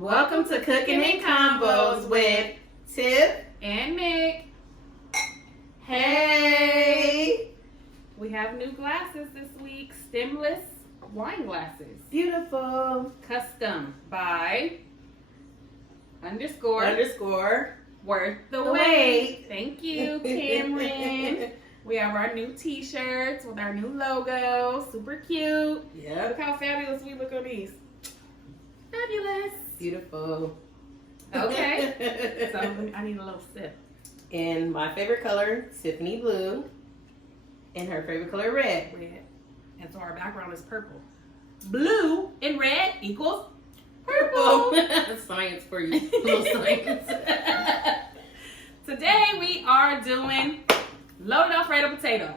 Welcome to Cooking and Convos with Tiff and Nick. Hey! We have new glasses this week. Stemless wine glasses. Beautiful. Custom by underscore worth the The wait. wait. Thank you, Cameron. We have our new t-shirts with our new logo. Super cute. Yep. Look how fabulous we look on these. Fabulous. Beautiful. Okay. So I need a little sip. And my favorite color, Tiffany blue. And her favorite color, red. Red. And so our background is purple. Blue and red equals purple. Science for you. Little science. Today we are doing loaded Alfredo potatoes.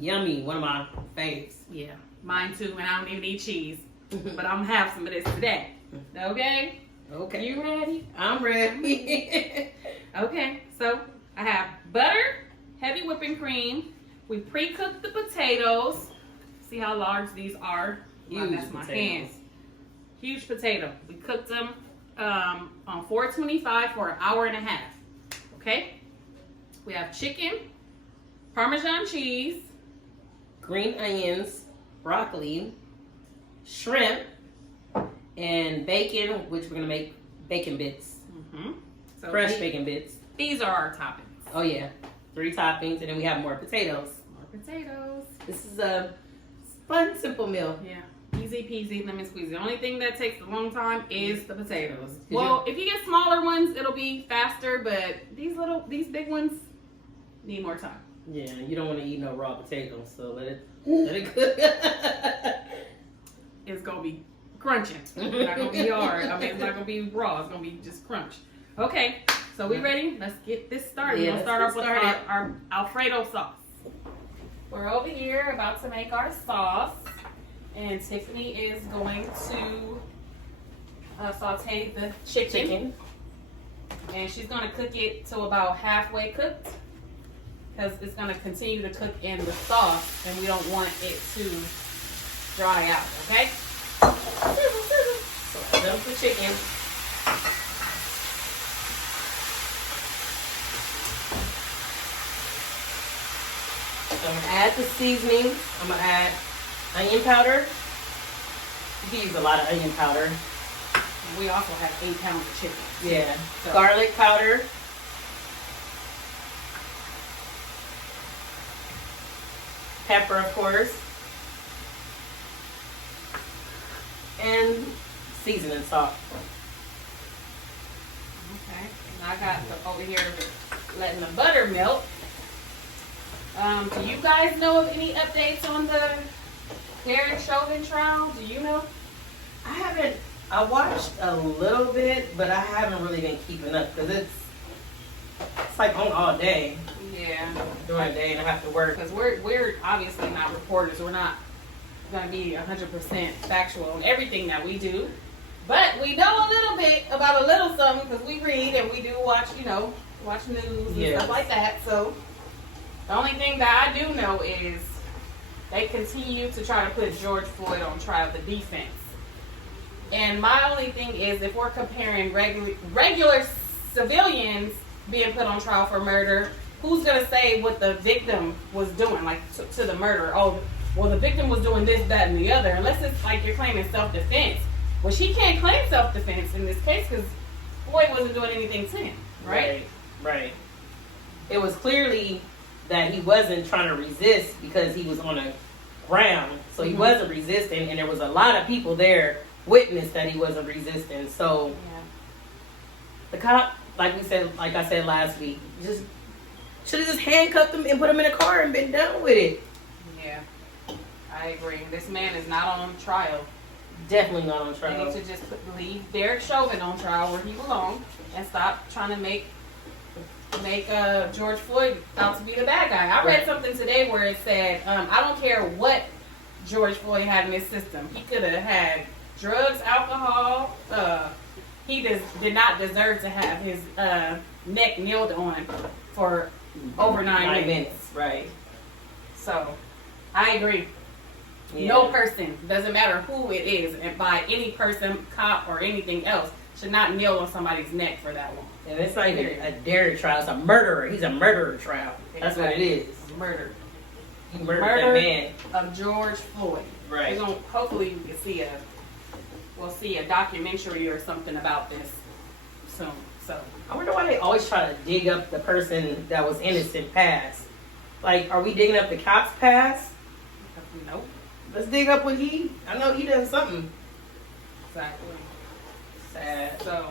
Yummy. One of my faves. Yeah, mine too, and I don't even eat cheese. But I'm gonna have some of this today. Okay? Okay. You ready? I'm ready. Okay, so I have butter, heavy whipping cream. We pre-cooked the potatoes. See how large these are? Huge That's my potatoes. hands. Huge potato. We cooked them on 425 for an hour and a half. Okay? We have chicken, Parmesan cheese, Green onions, broccoli, shrimp, and bacon, which we're gonna make bacon bits. So Fresh bacon bits. These are our toppings. Oh yeah, 3 toppings, and then we have more potatoes. More potatoes. This is a fun, simple meal. Yeah. Easy peasy, lemon squeezy. The only thing that takes a long time is the potatoes. Did Well, if you get smaller ones, it'll be faster, but these big ones need more time. Yeah, you don't want to eat no raw potatoes, so let it cook. It's gonna be crunching. It's not gonna be hard. I mean, it's not gonna be raw. It's gonna be just crunch. Okay, so we ready? Let's get this started. Yeah, We'll start off with started. our Alfredo sauce. We're over here about to make our sauce, and Tiffany is going to saute the chicken, and she's gonna cook it to about halfway cooked, because it's gonna continue to cook in the sauce, and we don't want it to dry out. Okay. So I dump the chicken. I'm gonna add the seasoning. I'm gonna add onion powder. You can use a lot of onion powder. We also have 8 pounds of chicken. Yeah. So- Garlic powder. Pepper, of course. And seasoning salt. Okay. And I got over here letting the butter melt. Do you guys know of any updates on the Derek Chauvin trial? Do you know? I watched a little bit, but I haven't really been keeping up because it's like on all day Yeah. during the day and I have to work. Because we're obviously not reporters. We're not going to be 100% factual on everything that we do. But we know a little bit about a little something because we read and we do watch, watch news and Yes. stuff like that. So the only thing that I do know is they continue to try to put George Floyd on trial, the defense. And my only thing is if we're comparing regular civilians being put on trial for murder, who's going to say what the victim was doing, like to the murder? Oh, well, the victim was doing this, that, and the other. Unless it's like you're claiming self-defense. Well, she can't claim self-defense in this case because Floyd wasn't doing anything to him, right? Right. It was clearly that he wasn't trying to resist because he was on the ground. So he wasn't resisting, and there was a lot of people there witnessed that he wasn't resisting. So Yeah. the cop, like I said last week, just should have just handcuffed him and put him in a car and been done with it. Yeah, I agree. This man is not on trial. Definitely not on They trial. need to just leave Derek Chauvin on trial where he belongs and stop trying to make George Floyd out to be the bad guy. I read Right. something today where it said, I don't care what George Floyd had in his system. He could have had drugs, alcohol. He did not deserve to have his neck kneeled on for over 9 minutes. Right. So, I agree. No person, doesn't matter who it is, and by any person, cop, or anything else, should not kneel on somebody's neck for that long. And it's not even a dare trial. It's a murderer. He's a murderer trial. That's what it is. Murder. He murdered that man. Of George Floyd. Right. Hopefully we can we'll see a documentary or something about this soon. So I wonder why they always try to dig up the person that was innocent past. Like, are we digging up the cops past? Nope. Let's dig up what I know he done something. Exactly. Sad. So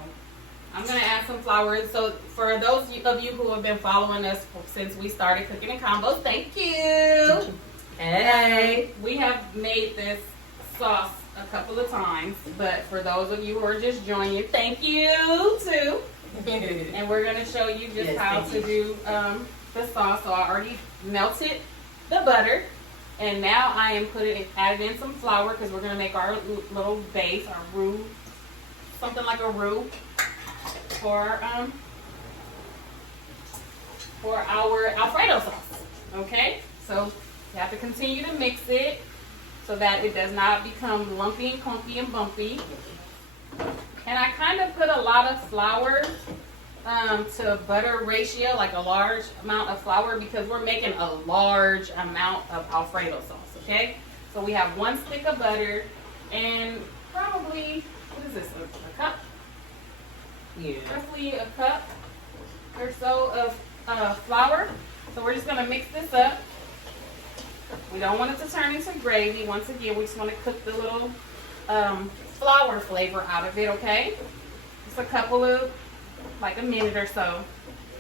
I'm gonna add some flour. So for those of you who have been following us since we started cooking in combos, thank you. Hey. We have made this sauce a couple of times, but for those of you who are just joining, thank you too. And we're gonna show you just how to do the sauce. So I already melted the butter, and now I am adding in some flour because we're gonna make our little base, our roux, something like a roux for our Alfredo sauce. Okay, so you have to continue to mix it so that it does not become lumpy and clumpy and bumpy. And I kind of put a lot of flour to butter ratio, like a large amount of flour, because we're making a large amount of Alfredo sauce. Okay, so we have 1 stick of butter and probably, what is this, a cup? Yeah. Roughly a cup or so of flour. So we're just going to mix this up. We don't want it to turn into gravy. Once again, we just want to cook the little flour flavor out of it, okay? Just a couple of, like a minute or so.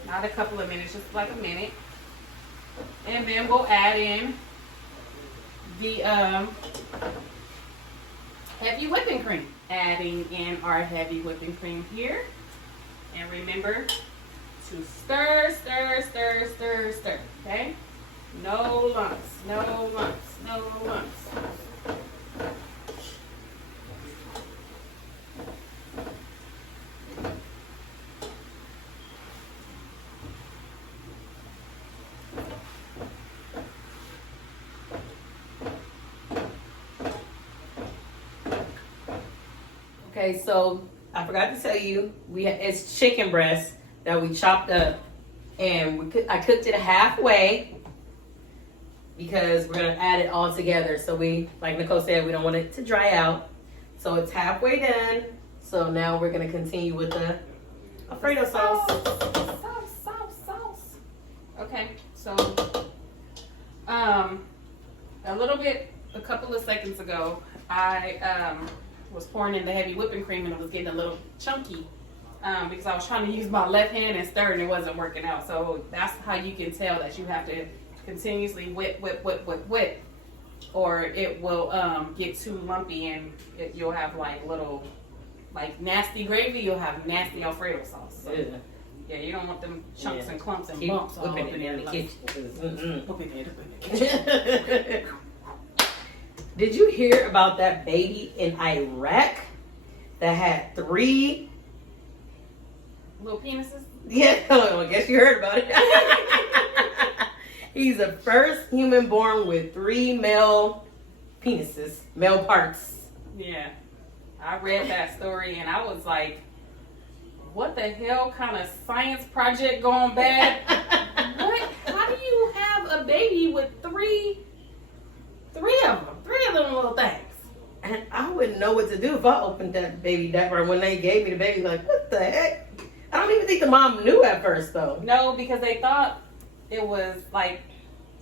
Not a couple of minutes, just like a minute. And then we'll add in the heavy whipping cream. Adding in our heavy whipping cream here. And remember to stir, stir, stir, stir, stir, okay? No lumps, no lumps, no lumps. Okay, so I forgot to tell you, it's chicken breast that we chopped up, and I cooked it halfway because we're gonna add it all together. So like Nicole said, we don't want it to dry out. So it's halfway done. So now we're gonna continue with the Alfredo sauce. Sauce. Okay, so a couple of seconds ago, I was pouring in the heavy whipping cream, and it was getting a little chunky because I was trying to use my left hand and stir, and it wasn't working out. So that's how you can tell that you have to continuously whip, or it will get too lumpy, and you'll have like little, like nasty gravy. You'll have nasty Alfredo sauce. So, yeah, you don't want them chunks and clumps and bumps all up in the kitchen. Did you hear about that baby in Iraq that had 3 little penises? Yeah, I guess you heard about it. He's the first human born with 3 male penises, male parts. Yeah, I read that story and I was like, what the hell kind of science project going bad? What? How do you have a baby with three of them little things? And I wouldn't know what to do if I opened that baby diaper. When they gave me the baby, like, what the heck? I don't even think the mom knew at first, though. No, because they thought it was like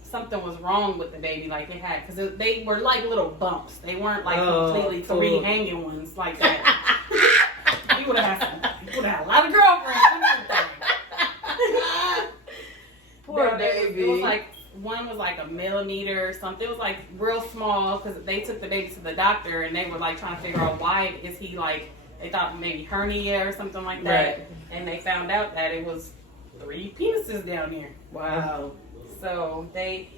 something was wrong with the baby, like it had, because they were like little bumps. They weren't like completely 3 hanging ones like that. You would have had a lot of girlfriends. Poor baby. It was like, one was like a millimeter or something. It was like real small, because they took the baby to the doctor and they were like trying to figure out why is he like, they thought maybe hernia or something like that. Right. And they found out that it was 3 penises down there. Wow. So they,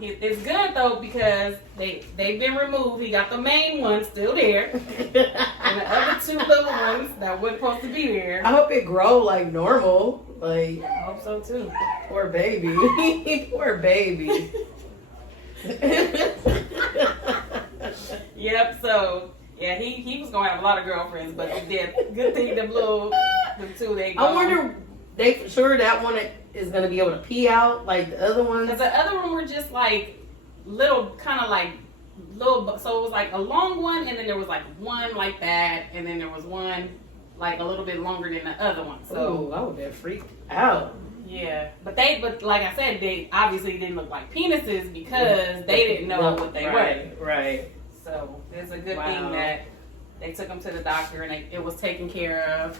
it's good though, because they've been removed. He got the main one still there, and the other 2 little ones that weren't supposed to be there. I hope it grow like normal. Like, I hope so too. Poor baby. Poor baby. Yep. So yeah, he was gonna have a lot of girlfriends, but good thing them two they. I wonder they for sure that one is gonna be able to pee out like the other ones. Because the other one were just like little, kind of like little. So it was like a long one, and then there was like one like that, and then there was one like a little bit longer than the other one. So I would have freaked out. yeah, but like I said, they obviously didn't look like penises because they didn't know what they were. Right. So it's a good thing that they took him to the doctor and it was taken care of.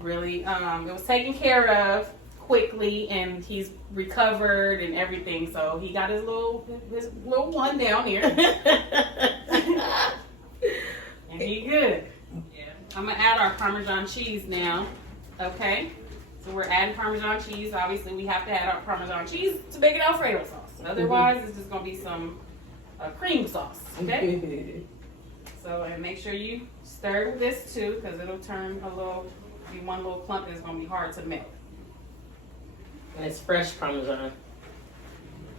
Really, it was taken care of quickly, and he's recovered and everything. So he got his little one down here, and he good. Yeah, I'm gonna add our Parmesan cheese now. Okay, so we're adding Parmesan cheese. Obviously, we have to add our Parmesan cheese to make it Alfredo sauce. Otherwise, it's just gonna be some cream sauce. Okay. So, and make sure you stir this too, because it'll turn be one little clump, and it's gonna be hard to melt. And it's fresh Parmesan.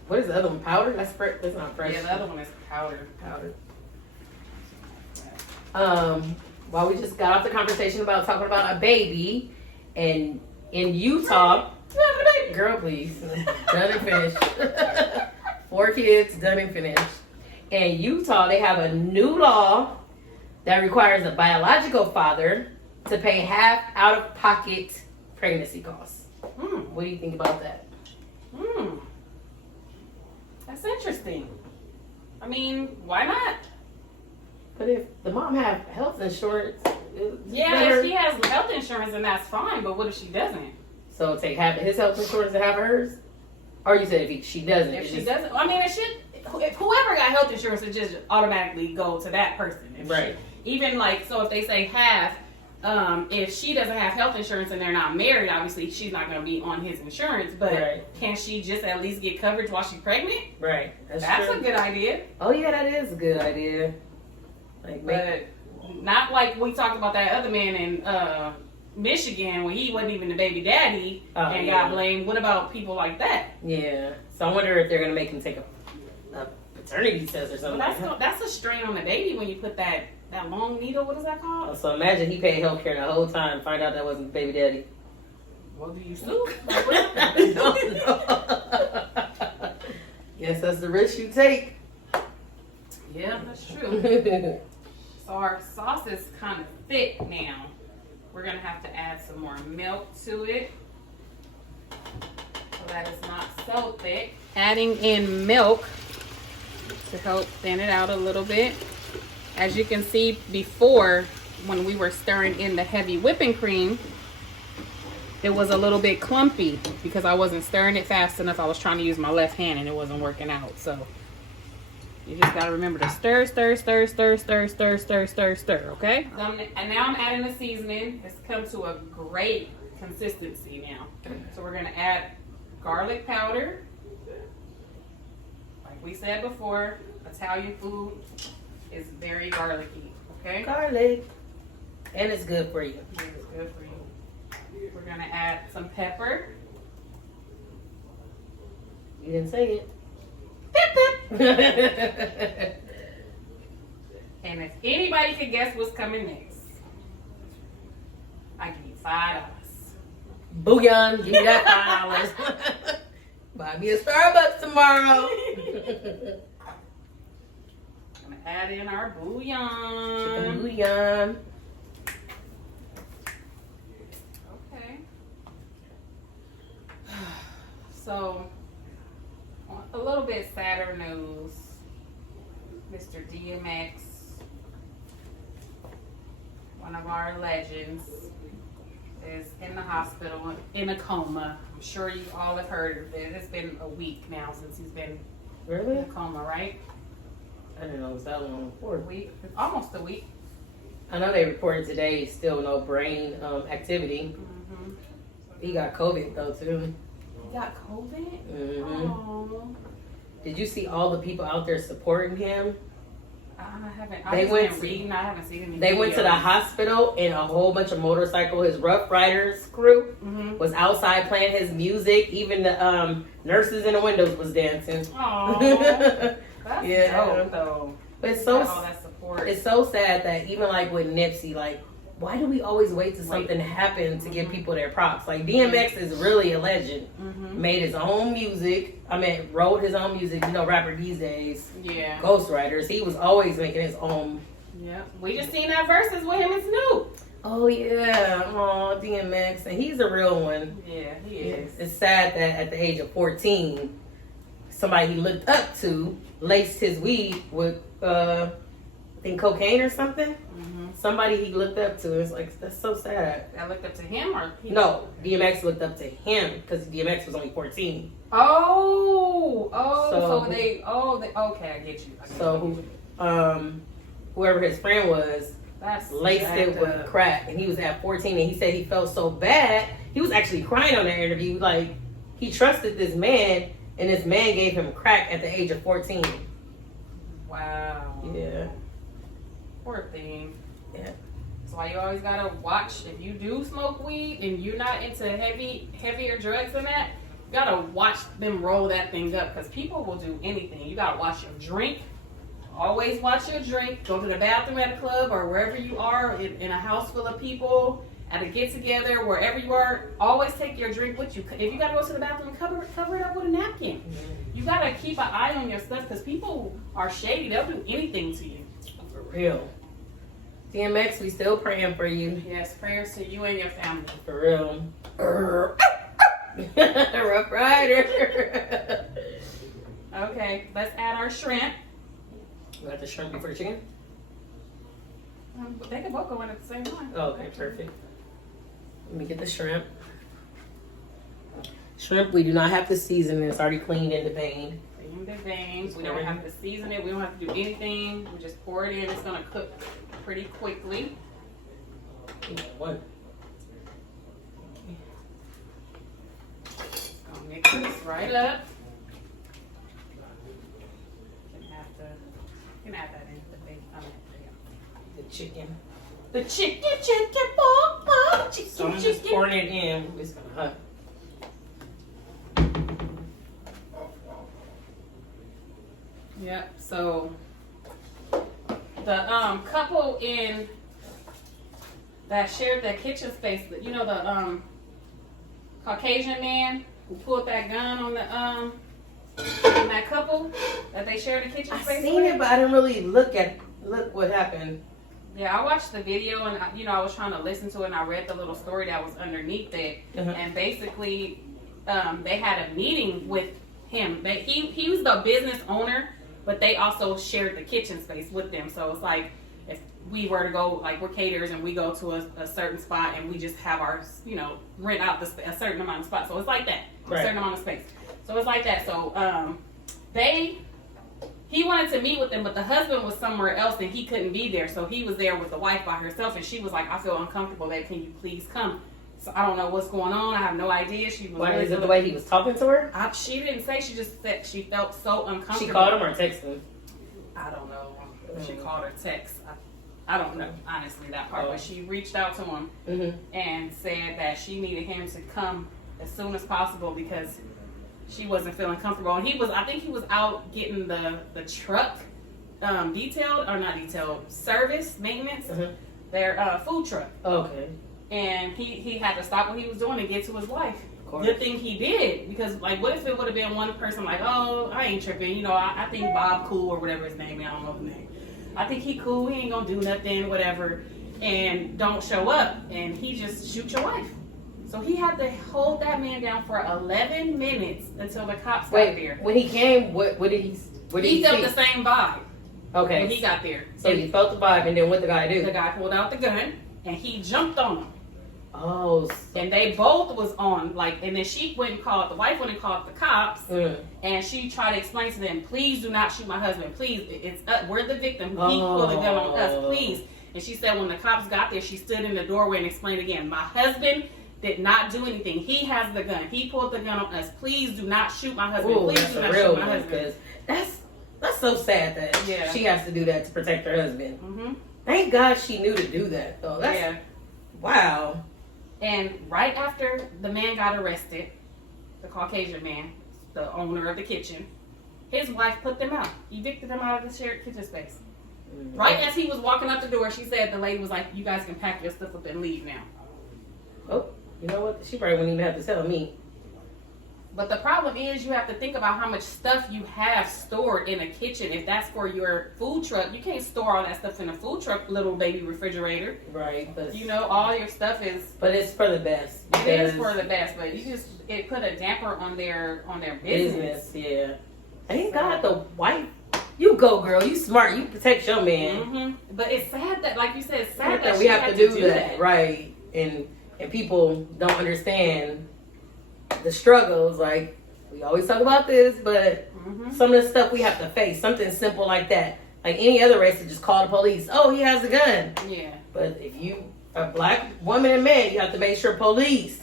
What is the other one? Powder? That's not fresh. Yeah, the other one is powder. While we just got off the conversation about talking about a baby, and in Utah, girl, please, done and finished. 4 kids, done and finished. In Utah, they have a new law that requires a biological father to pay half out-of-pocket pregnancy costs. What do you think about that? That's interesting. I mean, why not? But if the mom have health insurance, if she has health insurance, then that's fine. But what if she doesn't? So take half of his health insurance and half of hers? Or you said if she doesn't? If she doesn't, I mean, it should. If whoever got health insurance, it just automatically go to that person. Right. Even like, so if they say half, if she doesn't have health insurance and they're not married, obviously she's not going to be on his insurance. But can she just at least get coverage while she's pregnant? Right. That's a good idea. Oh yeah, that is a good idea. But not like we talked about that other man in Michigan when he wasn't even the baby daddy and got blamed. What about people like that? Yeah. So I wonder if they're going to make him take a paternity test or something. Well, that's a strain on the baby when you put that long needle. What is that called? So imagine he paid health care the whole time, find out that wasn't baby daddy. Well, do you sue? No. Yes, that's the risk you take. Yeah, that's true. So our sauce is kind of thick now. We're going to have to add some more milk to it so that it's not so thick. Adding in milk to help thin it out a little bit. As you can see before, when we were stirring in the heavy whipping cream, it was a little bit clumpy because I wasn't stirring it fast enough. I was trying to use my left hand and it wasn't working out. So you just got to remember to stir, okay? And now I'm adding the seasoning. It's come to a great consistency now. So we're going to add garlic powder. Like we said before, Italian food is very garlicky, okay? Garlic. And it's good for you. It's good for you. We're going to add some pepper. You didn't say it. And if anybody could guess what's coming next, I give you $5. Bouillon, give me that $5. Buy me a Starbucks tomorrow. Gonna add in our bouillon. Chicken bouillon. Okay. So, a little bit sadder news. Mr. DMX, one of our legends, is in the hospital in a coma. I'm sure you all have heard of it. It's been a week now since he's been in a coma, right? I didn't know it was that long before. A week, almost a week. I know they reported today still no brain activity. Mm-hmm. He got COVID though too. He got COVID? Mm-hmm. Oh. Did you see all the people out there supporting him? I haven't. I haven't seen any. They went to the hospital and a whole bunch of his Rough Riders crew was outside playing his music. Even the nurses in the windows was dancing. Oh, that's dope though. But it's so all that support. it's so sad that even like with Nipsey, like why do we always wait till something happen to give people their props? Like DMX is really a legend. Made his own music. I mean, wrote his own music. You know, rapper these days. Yeah. Ghostwriters. He was always making his own. Yeah. We just seen that verses with him and Snoop. Oh yeah, oh DMX, and he's a real one. Yeah, he is. It's sad that at the age of 14, somebody he looked up to laced his weed with, I think cocaine or something. Somebody he looked up to. It's like that's so sad. I looked up to him or No, DMX looked up to him because DMX was only 14. Okay, I get you. Whoever his friend was. That's Laced it with crack, and he was at 14, and he said he felt so bad. He was actually crying on that interview. Like, he trusted this man, and this man gave him crack at the age of 14. Wow. Yeah. Poor thing. Yeah. That's why you always gotta watch. If you do smoke weed and you're not into heavier drugs than that, you gotta watch them roll that thing up, because people will do anything. You gotta watch your drink. Always watch your drink. Go to the bathroom at a club or wherever you are in a house full of people, at a get together, wherever you are. Always take your drink with you. If you gotta go to the bathroom, cover it up with a napkin. You gotta keep an eye on your stuff, because people are shady. They'll do anything to you. For real. DMX, we still praying for you. Yes, prayers to you and your family. For real. Rough Rider. Okay, let's add our shrimp. You got the shrimp before the chicken? They can both go in at the same time. Oh, okay, perfect. Let me get the shrimp. Shrimp, we do not have to season it. It's already cleaned in the vein. Clean the veins. We don't have to season it. We don't have to do anything. We just pour it in. It's going to cook pretty quickly. What? Gonna mix this right up. You can add that in the bacon. The chicken. The chicken, pork, So I'm just pouring it in. It's gonna Yep. So the couple in that shared that kitchen space, you know, the Caucasian man who pulled that gun on the that couple that they shared a kitchen space. I seen it, but I didn't really look what happened. Yeah, I watched the video, and I was trying to listen to it, and I read the little story that was underneath it. And basically, they had a meeting with him. He was the business owner, but they also shared the kitchen space with them. So it's like, if we were to go, like we're caterers and we go to a certain spot and we just have our, rent out a certain amount of spots. So it's like that, a certain amount of space. So it's like that. So he wanted to meet with them, but the husband was somewhere else and he couldn't be there. So he was there with the wife by herself, and she was like, I feel uncomfortable, babe. Can you please come? So I don't know what's going on. I have no idea. She was. Why is it the way he was talking to her? She didn't say. She just said she felt so uncomfortable. She called him or texted him? I don't know if she called or text. I don't know, honestly, that part. But she reached out to him and said that she needed him to come as soon as possible because she wasn't feeling comfortable. And I think he was out getting the truck detailed, or not detailed, service, maintenance, their food truck. Okay. And he had to stop what he was doing and get to his wife. Good thing he did, because like, what if it would have been one person like, oh, I ain't tripping, I think Bob cool, or whatever his name is, I don't know his name. I think he cool, he ain't gonna do nothing, whatever, and don't show up, and he just shoot your wife. So he had to hold that man down for 11 minutes until the cops got there. When he came, what did he felt the same vibe. Okay. When he got there. So he felt the vibe, and then what the guy do? The guy pulled out the gun, and he jumped on him. Oh. And they both was on, and then the wife went and called the cops, and she tried to explain to them, please do not shoot my husband, please, we're the victim, he pulled the gun on us, please. And she said when the cops got there, she stood in the doorway and explained again, my husband did not do anything, he has the gun, he pulled the gun on us, please do not shoot my husband, please do not shoot my husband. That's so sad that she has to do that to protect her husband. Thank God she knew to do that, though. Wow. And right after the man got arrested, the Caucasian man, the owner of the kitchen, his wife put them out, evicted them out of the shared kitchen space. Right as he was walking out the door, she said the lady was like, "You guys can pack your stuff up and leave now." Oh, you know what? She probably wouldn't even have to tell me. But the problem is you have to think about how much stuff you have stored in a kitchen. If that's for your food truck, you can't store all that stuff in a food truck little baby refrigerator. Right. But, You know, all your stuff is. But it's for the best. It is for the best, but it put a damper on their business. Yeah. Thank God the wife. You go, girl. You smart. You protect your man. Mm-hmm. But it's sad that, like you said, it's sad that we she have had to do that. Right. And people don't understand the struggles. Like, we always talk about this, but some of the stuff we have to face. Something simple like that. Like any other race to just call the police. Oh, he has a gun. Yeah. But if you a black woman and man, you have to make sure police.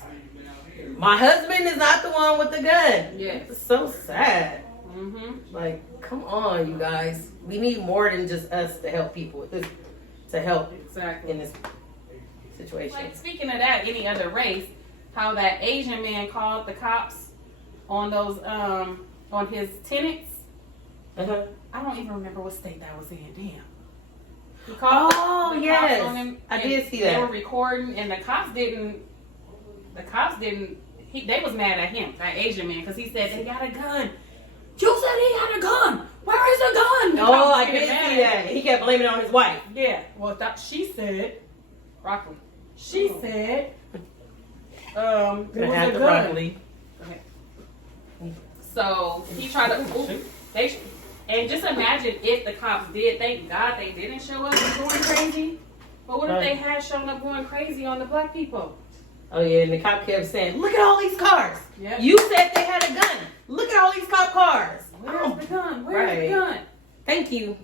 My husband is not the one with the gun. Yes. It's so sad. Mm-hmm. Like, come on, you guys. We need more than just us to help people with this. To help in this situation. Like, speaking of that, any other race, how that Asian man called the cops on those on his tenants. Uh-huh. I don't even remember what state that was in. Damn. He called the yes, cops on him, I did see that. They were recording, and the cops didn't. They was mad at him, that Asian man, because he said they got a gun. You said he had a gun. Where is the gun? Oh, I did see that. He kept blaming it on his wife. Yeah. Well, she said, broccoli. She said, it was a gun. Broccoli. Okay. So he tried to. And just imagine if the cops did. Thank God they didn't show up going crazy. But what if they had shown up going crazy on the black people? Oh yeah, and the cop kept saying, "Look at all these cars. Yep. You said they had a gun. Look at all these cop cars. Where's the gun? Where's the gun?" Thank you,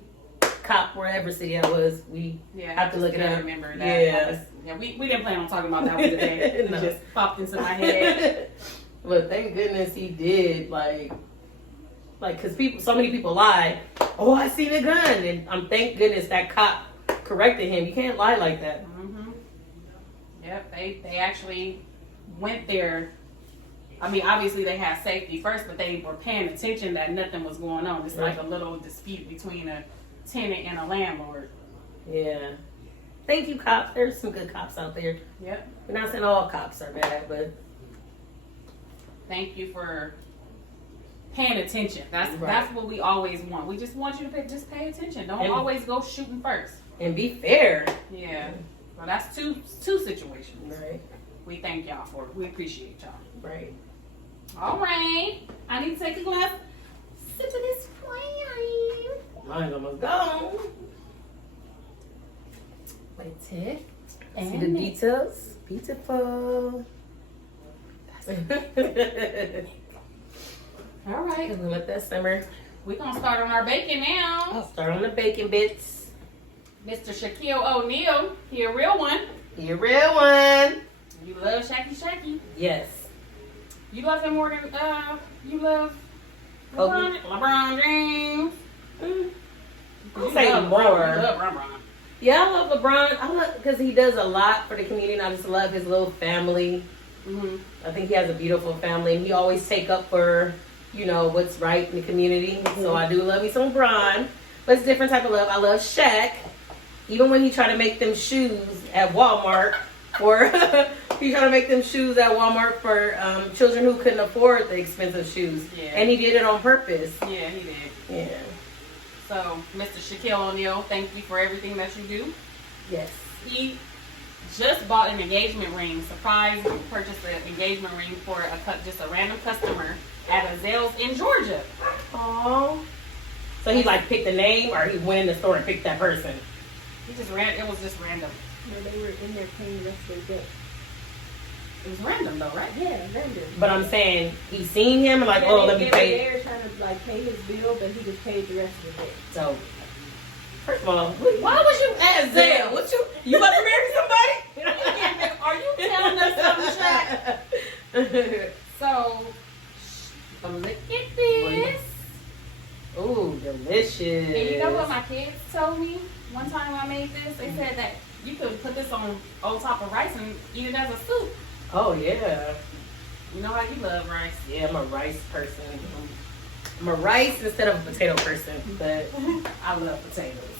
cop, wherever city I was. We have to look it up. Remember that. Yeah. We didn't plan on talking about that one today. No. It just popped into my head. But thank goodness he did. Like, cause so many people lie. Oh, I seen a gun, and thank goodness that cop corrected him. You can't lie like that. Mm-hmm. Yep, they actually went there. I mean, obviously they had safety first, but they were paying attention that nothing was going on. It's like a little dispute between a tenant and a landlord. Yeah. Thank you, cops. There's some good cops out there. Yep. We're not saying all cops are bad, but thank you for paying attention. That's what we always want. We just want you to pay attention. Don't always go shooting first. And be fair. Yeah. Well, that's two situations. Right. We thank y'all for it. We appreciate y'all. Right. All right. I need to take a glass sip of this wine. Mine's almost gone. Wait, see the details. Beautiful. All right. I'm gonna let that simmer. We're going to start on our bacon now. I'll start on the bacon bits. Mr. Shaquille O'Neal, he a real one. He a real one. You love Shacky. Yes. You love him more than you love Kobe? LeBron James. I'll say more. You love LeBron. Yeah, I love LeBron. I love because he does a lot for the community. And I just love his little family. Mm-hmm. I think he has a beautiful family, and he always take up for what's right in the community. Mm-hmm. So I do love me some LeBron, but it's a different type of love. I love Shaq, even when he tried to make them shoes at Walmart, or he tried to make them shoes at Walmart for children who couldn't afford the expensive shoes, and he did it on purpose. Yeah, he did. Yeah. So, Mr. Shaquille O'Neal, thank you for everything that you do. Yes. He just bought an engagement ring. Surprise! Purchased an engagement ring for just a random customer at a Zales in Georgia. Aww. So he picked a name, or he went in the store and picked that person. He just ran. It was just random. No, they were in there paying the rest of their debt. It was random though, right? Yeah, random. But I'm saying he seen him and let me pay. They were trying to pay his bill, but he just paid the rest of the debt. So, first of all, why was you at Zale? What you about to marry somebody? Are you telling us something, Shaq? So, look at this. Ooh, delicious. And you know what my kids told me one time I made this? They said that you could put this on top of rice and eat it as a soup. Oh, yeah. You know how you love rice. Yeah, I'm a rice person. I'm a rice instead of a potato person, but I love potatoes.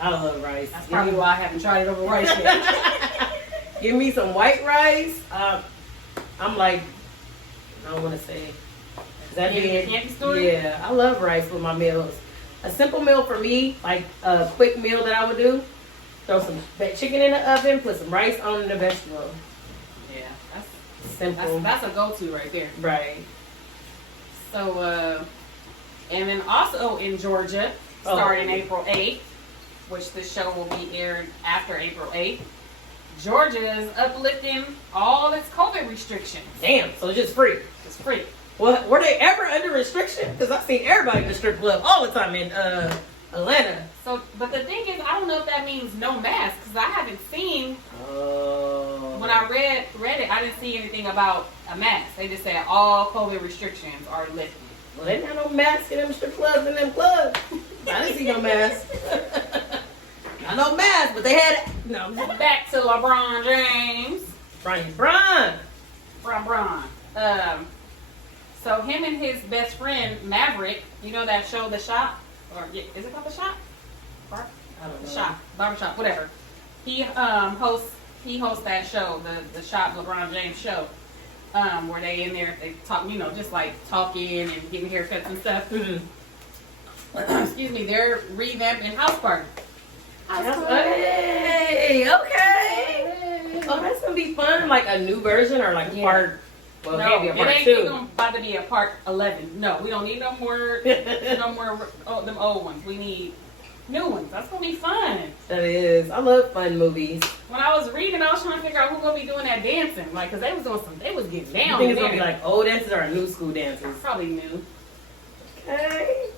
I love rice. That's probably why I haven't tried it over rice yet. Give me some white rice. I'm like, I don't want to say. Candy store? Yeah, I love rice with my meals. A simple meal for me, like a quick meal that I would do, throw some chicken in the oven, put some rice on the vegetable. Yeah, that's Simple. That's a go-to right there. Right. So, and then also in Georgia, starting April 8th, which the show will be aired after April 8th, Georgia is uplifting all its COVID restrictions. Damn, so it's just free. It's free. Well, were they ever under restriction? Because I've seen everybody in the strip club all the time in Atlanta. So, but the thing is, I don't know if that means no mask, because I haven't seen, when I read it, I didn't see anything about a mask. They just said all COVID restrictions are lifted. Well, they didn't have no mask in them strip clubs in them clubs. I didn't see no mask. Not no mask, but they had no. Back to LeBron James. Bron. So him and his best friend Maverick, you know that show, The Shop, or is it called The Shop? I don't know. The Shop, Barbershop, whatever. He hosts that show, the Shop LeBron James show, where they in there, they talk, just like talking and getting haircuts and stuff. Excuse me, they're revamping House Party. Hey, okay. Oh, that's gonna be fun. Like a new version or like part. Well, No, maybe a it part ain't 2. about to be a part 11. No, we don't need no more them old ones. We need new ones. That's gonna be fun. That is. I love fun movies. When I was reading, I was trying to figure out who's gonna be doing that dancing, like, cause they was getting down. You think it's gonna be like old dances or new school dances? Probably new. Okay.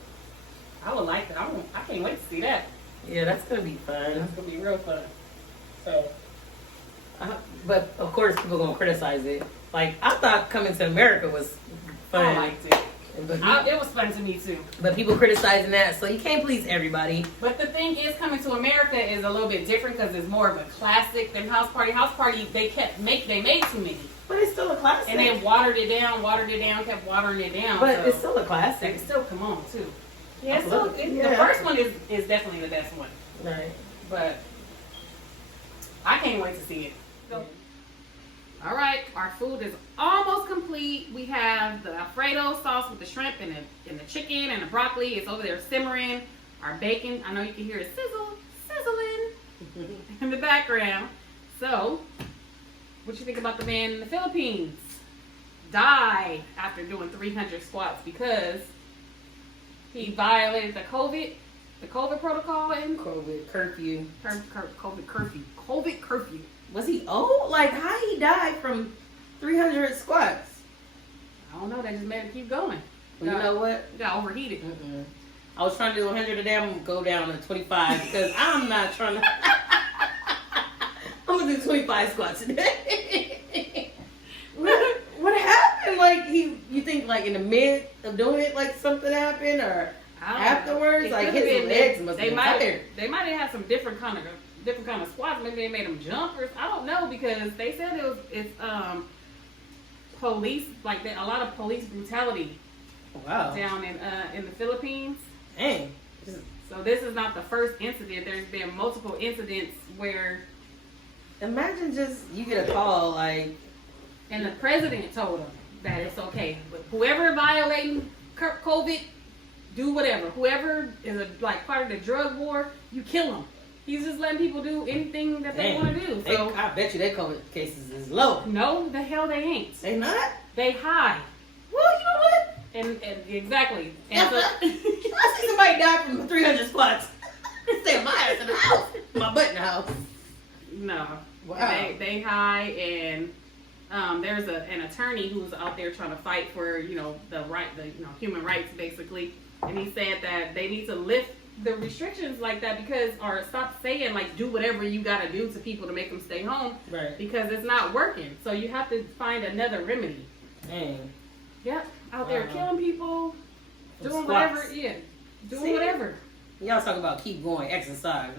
I would like that. I can't wait to see that. Yeah, that's gonna be fun. That's gonna be real fun. So, But of course, people gonna criticize it. Like I thought Coming to America was fun. I liked it. But, It was fun to me too. but people criticizing that, so you can't please everybody. But the thing is, Coming to America is a little bit different because it's more of a classic than House Party. House Party, they made too many. But it's still a classic. And they watered it down, kept watering it down. But so it's still a classic. they can still come on too. Yeah, Yeah. The first one is definitely the best one. Right. But I can't wait to see it. So, all right, our food is almost complete. We have the Alfredo sauce with the shrimp and the chicken and the broccoli. It's over there simmering. Our bacon, I know you can hear it sizzling in the background. So, what you think about the man in the Philippines? Died after doing 300 squats because he violated the COVID protocol and COVID curfew. COVID curfew. Was he old? Like how he died from 300 squats? I don't know. They just made it keep going. Well, you know what? Got overheated. I was trying to do 100 today. I'm gonna go down to 25 because I'm not trying to. I'm gonna do 25 squats today. What happened? Like you think like in the mid of doing it, like something happened or afterwards? Like his legs must be tired. They might have had some different kind of squats. Maybe they made them jump or I don't know because they said it's police a lot of police brutality. Wow. Down in the Philippines. Dang. So this is not the first incident. There's been multiple incidents where. Imagine just you get a call like. And the president told him that it's okay. But whoever violating COVID, do whatever. Whoever is part of the drug war, you kill them. He's just letting people do anything that they want to do. So I bet you their COVID cases is low. No, the hell they ain't. They not? They high. Well, you know what? And exactly. And so, I see somebody die from 300 squats. Stay my ass in the house. My butt in the house. No. Wow. They high and there's an attorney who's out there trying to fight for human rights basically, and he said that they need to lift the restrictions like that or stop saying like do whatever you got to do to people to make them stay home, right? Because it's not working. So you have to find another remedy. Dang. Yep, out there killing people, doing squats. whatever. Yeah, doing whatever. Y'all talk about keep going, exercise.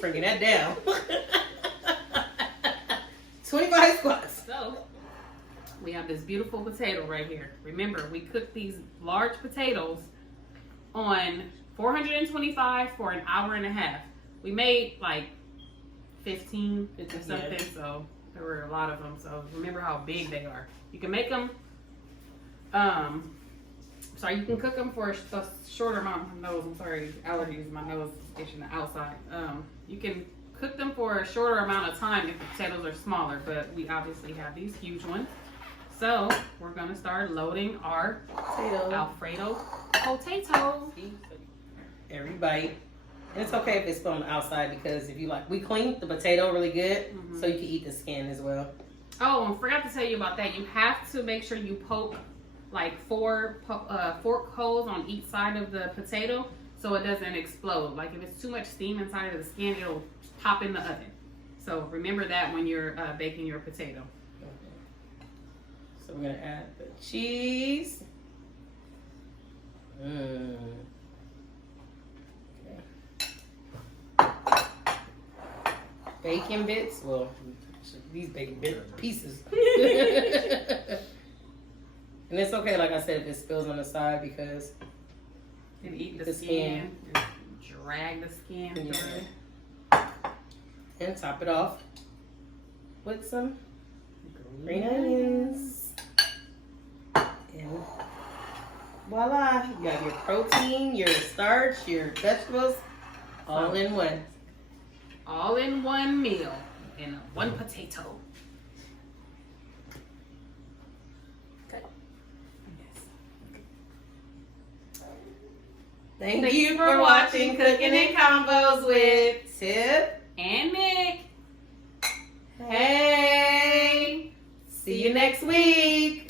Bringing that down. 25 squats. So, we have this beautiful potato right here. Remember, we cooked these large potatoes on $425 for an hour and a half. We made like 15 or something, Yeah. so there were a lot of them. So remember how big they are. You can make them. Sorry, you can cook them for a shorter amount. My nose, I'm sorry, allergies. My nose is itching the outside. You can cook them for a shorter amount of time if the potatoes are smaller, but we obviously have these huge ones. So we're gonna start loading our Potato. Alfredo potatoes. Every bite. And it's okay if it's from the outside because if you like, we cleaned the potato really good, so you can eat the skin as well. Oh, and forgot to tell you about that. You have to make sure you poke like 4 fork holes on each side of the potato so it doesn't explode. Like if it's too much steam inside of the skin, it'll pop in the oven. So remember that when you're baking your potato. Okay. So we're gonna add the cheese. Okay. Bacon bits. Well, these bacon bit pieces. And it's okay, like I said, if it spills on the side because And eat the skin. Just drag the skin through. And top it off with some green onions. And voila, you got your protein, your starch, your vegetables, all in one. All in one meal in one potato. Okay. Thank you for watching Cooking and Convos with Tip And Nick. Hey, see you next week.